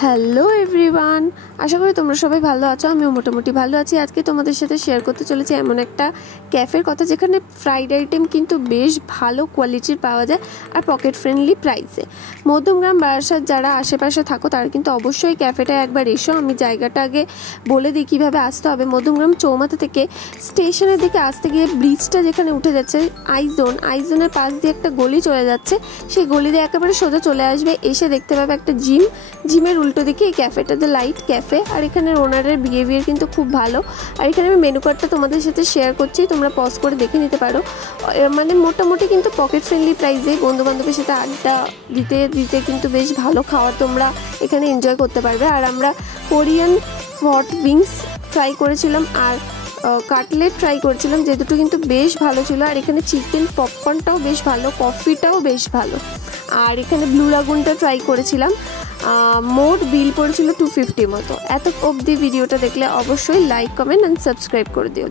Hello everyone, আশা করি তোমরা সবাই ভালো আছো। আমিও মোটামুটি ভালো আছি। আজকে তোমাদের সাথে শেয়ার করতে চলেছি এমন একটা ক্যাফের কথা যেখানে ফ্রাইড আইটেম কিন্তু বেশ ভালো কোয়ালিটির পাওয়া যায় আর পকেট ফ্রেন্ডলি প্রাইসে। মধ্যমগ্রাম বারাসাত যারা আশেপাশে থাকো তারা কিন্তু অবশ্যই ক্যাফেটায় একবার এসো। আমি জায়গাটা আগে বলে দিই কীভাবে আসতে হবে। মধ্যমগ্রাম চৌমাথা থেকে স্টেশনের দিকে আসতে গিয়ে ব্রিজটা যেখানে উঠে যাচ্ছে আইজোনের পাশ দিয়ে একটা গলি চলে যাচ্ছে, সেই গলি দিয়ে একেবারে সোজা চলে আসবে। এসে দেখতে পাবে একটা জিমের উল্টো দিকে এই ক্যাফেটাতে লাইট ক্যাফে। আর এখানের ওনারের বিহেভিয়ার কিন্তু খুব ভালো। আর এখানে আমি মেনু কার্ডটা তোমাদের সাথে শেয়ার করছি, তোমরা পজ করে দেখে নিতে পারো। মানে মোটামুটি কিন্তু পকেট ফ্রেন্ডলি প্রাইসে বন্ধু বান্ধবের সাথে আড্ডা দিতে দিতে কিন্তু বেশ ভালো খাওয়ার তোমরা এখানে এনজয় করতে পারবে। আর আমরা কোরিয়ান হট উইংস ট্রাই করেছিলাম আর কাটলেট ট্রাই করেছিলাম, যে দুটো কিন্তু বেশ ভালো ছিল। আর এখানে চিকেন পপকর্নটাও বেশ ভালো, কফিটাও বেশ ভালো। আর এখানে ব্লু লাগুনটা ট্রাই করেছিলাম। মোট বিল পড়েছিল 250 মতো। এত অবধি ভিডিওটা দেখলে অবশ্যই লাইক, কমেন্ট অ্যান্ড সাবস্ক্রাইব করে দিও।